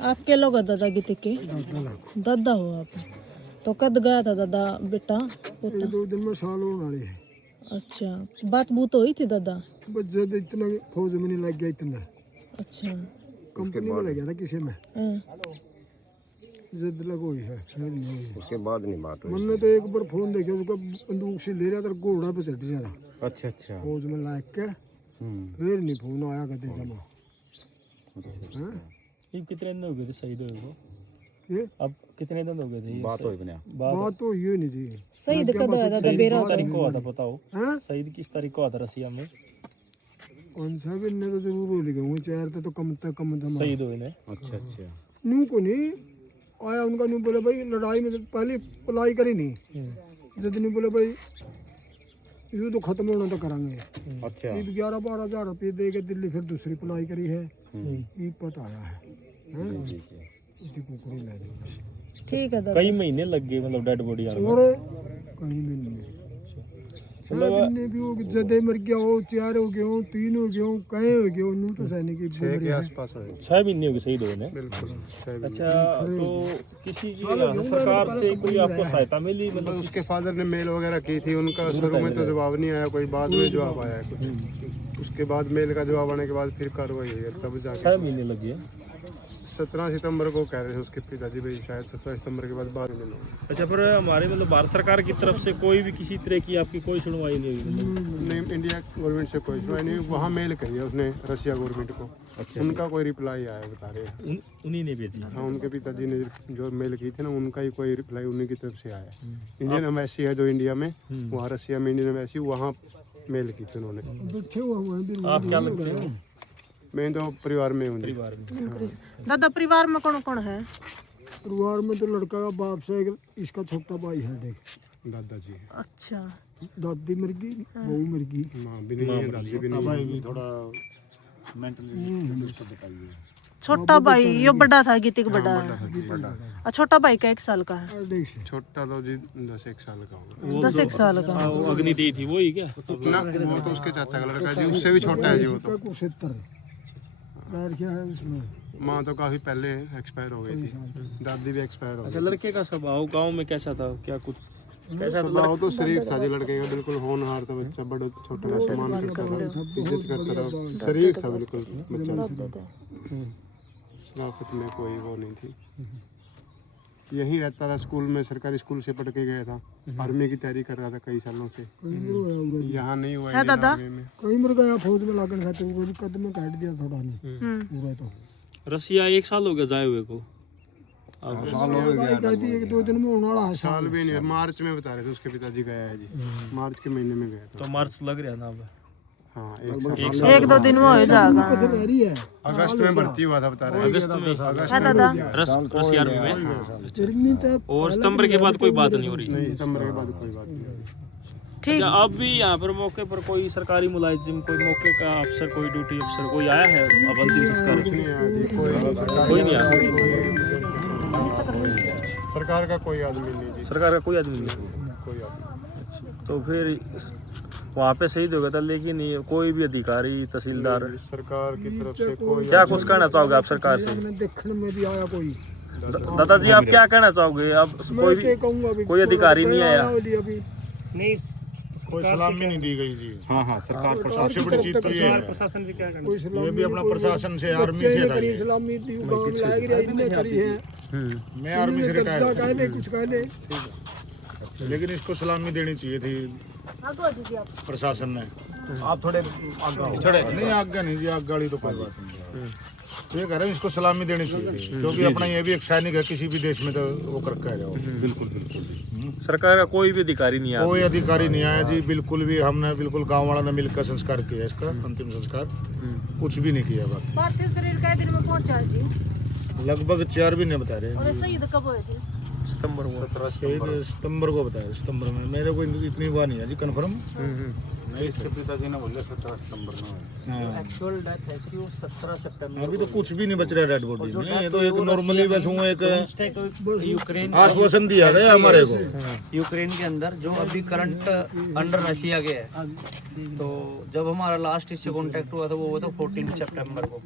आपके लोग है दादा गीते के दादा हो आप? तो कद गया था दादा बेटा? एक दो दिन में साल होने वाले हैं। अच्छा, बात बूत हुई थी दादा? बस जब इतना फौज में नहीं लग गया इतना, अच्छा। कंपनी में लग गया था किसी में, हाँ। जिद लग हुई है, फिर नहीं हुई। उसके बाद नहीं बात हुई। मैंने तो एक बार फोन देखा, उसका बंदूक से ले रहा था, घोड़ा पे चढ़ जा रहा अच्छा अच्छा। फौज में लग के, फिर नहीं फोन आया कदे जमा। ये कितने दिन हो गए थे शहीद हुए को? ये अब कितने दिन हो गए थे? बात हुई बने बात तो ये नहीं जी। शहीद कब हुआ दादा? शहीद बेरा किस तारीख को हुआ था पता हो? हैं? शहीद किस तारीख को हुआ था रसिया में? कौन सा भी ने तो जरूर हो लिखे होंगे, चार तो कम तक कम दम शहीद हुए ने। अच्छा अच्छा। न्यू को नहीं आया उनका, न्यू बोले भाई लड़ाई में तो पहले पलाई करी नहीं, जब नहीं बोले भाई ये तो खत्म होना तो करेंगे। अच्छा। ये 11-12 हज़ार रुपये दे के दिल्ली फिर दूसरी पलाई करी है, ये पता आया है। इसकी कुकड़ी ले ली बस। ठीक है दादा। कई महीने लग गए मतलब डेड बॉडी आने में। और कहीं भी नहीं, 6 महीने भी हो गए, जदे मर गया हो, 4 हो गए हो, 3 हो गए हो, कहीं हो गए हो, नू तो सैनिक की 6 के आसपास हुए। 6 महीने हो गए शहीद हुए ने। बिल्कुल। अच्छा, तो किसी की सरकार से कोई आपको सहायता मिली? मतलब उसके फादर ने मेल वगैरह की थी, उनका शुरू में तो जवाब नहीं आया, कोई बाद में जवाब आया है कुछ। उसके बाद मेल का जवाब आने के बाद फिर कार्रवाई हुई है, तब जाके 6 महीने लगे। 17 सितंबर को कह रहे थे उसके पिताजी भाई, शायद 17 सितंबर के बाद 12 दिन हो गए। अच्छा, पर हमारे मतलब भारत सरकार की तरफ से कोई भी किसी तरह की आपकी कोई सुनवाई नहीं हुई? मतलब नहीं, इंडिया गवर्नमेंट से कोई सुनवाई नहीं, वहाँ मेल करी है उसने रशिया गवर्नमेंट को। अच्छा। उनका कोई रिप्लाई आया बता रहे हैं। उन्हीं ने भेजी। हाँ, उनके पिताजी ने जो मेल की थी ना, उनका ही कोई रिप्लाई उन्हीं की तरफ से आया। इंडियन एम्बेसी है जो इंडिया में, वहाँ रशिया में इंडियन एम्बेसी, वहाँ मेल की थी उन्होंने। बैठे हुए हैं भी। आप क्या लगते हो? मैं तो परिवार में हूँ जी। परिवार में दादा परिवार में कौन कौन है? परिवार में तो लड़का का बाप से इसका छोटा भाई है, देख दादाजी है, अच्छा। दादी मर गई, बहू मर गई, माँ भी नहीं है, दादी भी नहीं है। छोटा भाई यो बड़ा था, गीतिक बड़ा है। और छोटा भाई का 1 साल का है। 1.5 से। छोटा तो जी 10-1 साल का होगा। 10-1 साल का। वो अग्नि दी थी वही क्या? ना, वो तो उसके चाचा का लड़का है जी, उससे भी छोटा है जी वो तो। 70 पैर क्या है उसमें। माँ तो काफी पहले एक्सपायर हो गई थी, दादी भी एक्सपायर हो अच्छा, गई। लड़के का स्वभाव गांव में कैसा था? क्या कुछ कैसा? स्वभाव तो शरीफ था जी लड़के का, बिल्कुल होनहार था बच्चा, बड़े छोटे का सम्मान करता था, इज्जत करता था, शरीफ था बिल्कुल बच्चा। शराफत में कोई वो नहीं थी। यहीं रहता था, स्कूल में सरकारी स्कूल से पढ़ के गया था, आर्मी की तैयारी कर रहा था कई सालों से। यहाँ नहीं हुआ है दादा? आर्मी में। कहीं मर गया फौज में लागन खाते वो भी कदम में काट दिया थोड़ा नहीं पूरा तो। रसिया 1 साल हो गया जाए हुए को। कहती 1-2 दिन में होने वाला है साल भी नहीं, मार्च में बता रहे थे उसके पिताजी गया है जी, मार्च के महीने में गया था। तो मार्च लग रहा ना अब। हाँ, 1-2 दिन में हो जाएगा। रह रही है। अगस्त में भर्ती हुआ था बता रहे हैं। अगस्त में है दादा? रसिया आर्मी में। जर्मनी तो और सितंबर के बाद कोई बात नहीं हो रही? नहीं, सितंबर के बाद कोई बात नहीं हुई। ठीक। अच्छा, अब भी यहाँ पर मौके पर कोई सरकारी मुलाजिम, कोई मौके का अफसर, कोई ड्यूटी अफसर कोई आया है? अब अंतिम संस्कार कुछ नहीं आया जी, कोई कोई नहीं आया। सरकार का कोई आदमी नहीं जी, सरकार का कोई आदमी नहीं। कोई आदमी। तो फिर वहाँ पे शहीद हो गया था, लेकिन ये कोई भी अधिकारी, तहसीलदार, सरकार की तरफ से कोई क्या कुछ कहना चाहोगे आप सरकार से? मैंने देखने में भी आया कोई। दादाजी आप क्या कहना चाहोगे? अब कोई भी कहूँगा भी कोई अधिकारी नहीं आया? अभी नहीं, कोई सलामी नहीं दी गई जी। हाँ हाँ, सरकार सबसे बड़ी चीज तो ये है, प्रशासन से क्या कहना? कोई ये भी अपना प्रशासन से, आर्मी से था करी ये। सलामी दी गांव में लाए गए इनने करी है। मैं आर्मी से रिटायर हूँ। कहने कुछ कहने लेकिन इसको सलामी देनी चाहिए थी प्रशासन ने। आप थोड़े नहीं आज्ञा नहीं जी, आज्ञा वाली तो कोई बात नहीं। तो ये कह रहे हैं इसको सलामी देनी चाहिए थी, क्योंकि अपना ये भी एक सैनिक है, किसी भी देश में तो वो करके रहे हो। बिल्कुल बिल्कुल। सरकार का कोई भी अधिकारी नहीं आया? कोई अधिकारी नहीं आया जी, बिल्कुल भी। हमने बिल्कुल गांव वाला ने मिलकर संस्कार किया इसका, अंतिम संस्कार कुछ भी नहीं किया। बाकी पार्थिव शरीर कै दिन में पहुंचा जी? लगभग 4 भी नहीं बता रहे। और शहीद कब हुए थे? सितंबर में। शहीद सितंबर को बताया, सितंबर में। मेरे को इतनी हुआ नहीं है जी कंफर्म। इसके पिताजी ने बोले 17 सितंबर में। हाँ, एक्चुअल डेथ है कि वो 17 सितंबर। अभी तो कुछ भी नहीं बच रहा डेड बॉडी में। ये तो एक नॉर्मली बस हूँ, एक यूक्रेन आश्वासन दिया गया हमारे को। यूक्रेन के अंदर जो अभी करंट अंडर रशिया के है। तो जब हमारा लास्ट इससे कांटेक्ट हुआ था वो हुआ था 14 सितंबर को।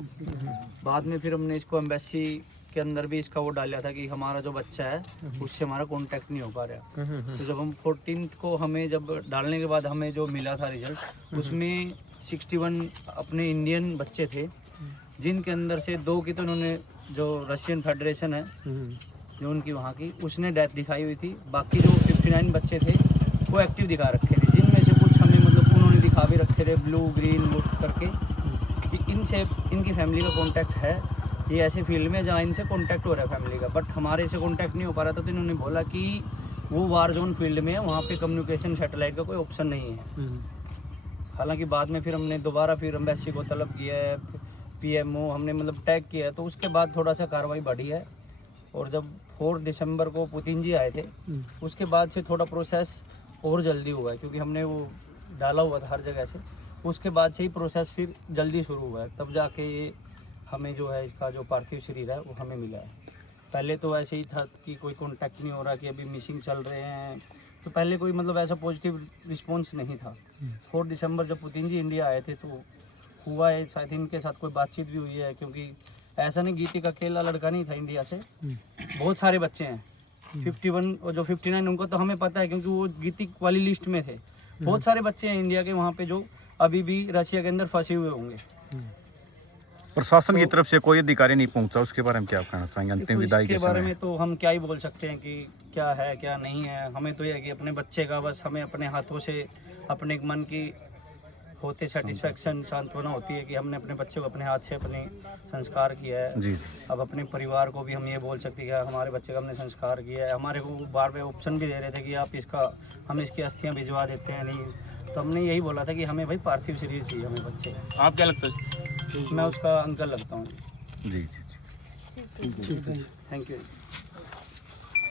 बाद में फिर हमने इसको एम्बेसी उसके अंदर भी इसका वो डाला था कि हमारा जो बच्चा है उससे हमारा कांटेक्ट नहीं हो पा रहा। तो जब हम 14 को हमें जब डालने के बाद हमें जो मिला था रिजल्ट, उसमें 61 अपने इंडियन बच्चे थे, जिनके अंदर से 2 की तो उन्होंने जो रशियन फेडरेशन है जो उनकी वहाँ की उसने डेथ दिखाई हुई थी। बाकी जो 59 बच्चे थे वो एक्टिव दिखा रखे थे, जिनमें से कुछ हमने मतलब उन्होंने दिखा भी रखे थे ब्लू ग्रीन वो करके कि इनसे इनकी फैमिली का कांटेक्ट है, ये ऐसे फील्ड में जहाँ इनसे कांटेक्ट हो रहा है फैमिली का, बट हमारे से कांटेक्ट नहीं हो पा रहा था। तो इन्होंने बोला कि वो वार जोन फील्ड में है, वहाँ पे कम्युनिकेशन सैटेलाइट का कोई ऑप्शन नहीं है। हालांकि बाद में फिर हमने दोबारा फिर एम्बेसी को तलब किया है, PMO हमने मतलब टैग किया है, तो उसके बाद थोड़ा सा कार्रवाई बढ़ी है। और जब 4 दिसंबर को पुतिन जी आए थे उसके बाद से थोड़ा प्रोसेस और जल्दी हुआ है, क्योंकि हमने वो डाला हुआ था हर जगह से, उसके बाद से ही प्रोसेस फिर जल्दी शुरू हुआ है, तब जाके ये हमें जो है इसका जो पार्थिव शरीर है वो हमें मिला है। पहले तो ऐसे ही था कि कोई कांटेक्ट नहीं हो रहा, कि अभी मिसिंग चल रहे हैं, तो पहले कोई मतलब ऐसा पॉजिटिव रिस्पॉन्स नहीं था। 4 दिसंबर जब पुतिन जी इंडिया आए थे तो हुआ है, शायद इनके साथ कोई बातचीत भी हुई है, क्योंकि ऐसा नहीं गीति का अकेला लड़का नहीं था इंडिया से, बहुत सारे बच्चे हैं 51 और जो 59 उनको तो हमें पता है क्योंकि वो गीति वाली लिस्ट में थे। बहुत सारे बच्चे हैं इंडिया के वहाँ पे जो अभी भी रशिया के अंदर फंसे हुए होंगे। प्रशासन की तरफ से कोई अधिकारी नहीं पहुंचा, उसके बारे में क्या कहना चाहेंगे अंतिम विदाई के इसके बारे समय? में तो हम क्या ही बोल सकते हैं कि क्या है क्या नहीं है। हमें तो यह है कि अपने बच्चे का बस हमें अपने हाथों से अपने मन की होते सेटिस्फेक्शन सांत्वना होती है कि हमने अपने बच्चे को अपने हाथ से अपने संस्कार किया है। जी अब अपने परिवार को भी हम ये बोल सकते हैं कि हमारे बच्चे का हमने संस्कार किया है। हमारे को बार बार ऑप्शन भी दे रहे थे कि आप इसका हम इसकी अस्थियां भिजवा देते हैं, नहीं तो हमने यही बोला था कि हमें भाई पार्थिव शरीर चाहिए हमें बच्चे का। आप क्या लगता है? मैं उसका अंकल लगता हूँ। जी जी। Thank you.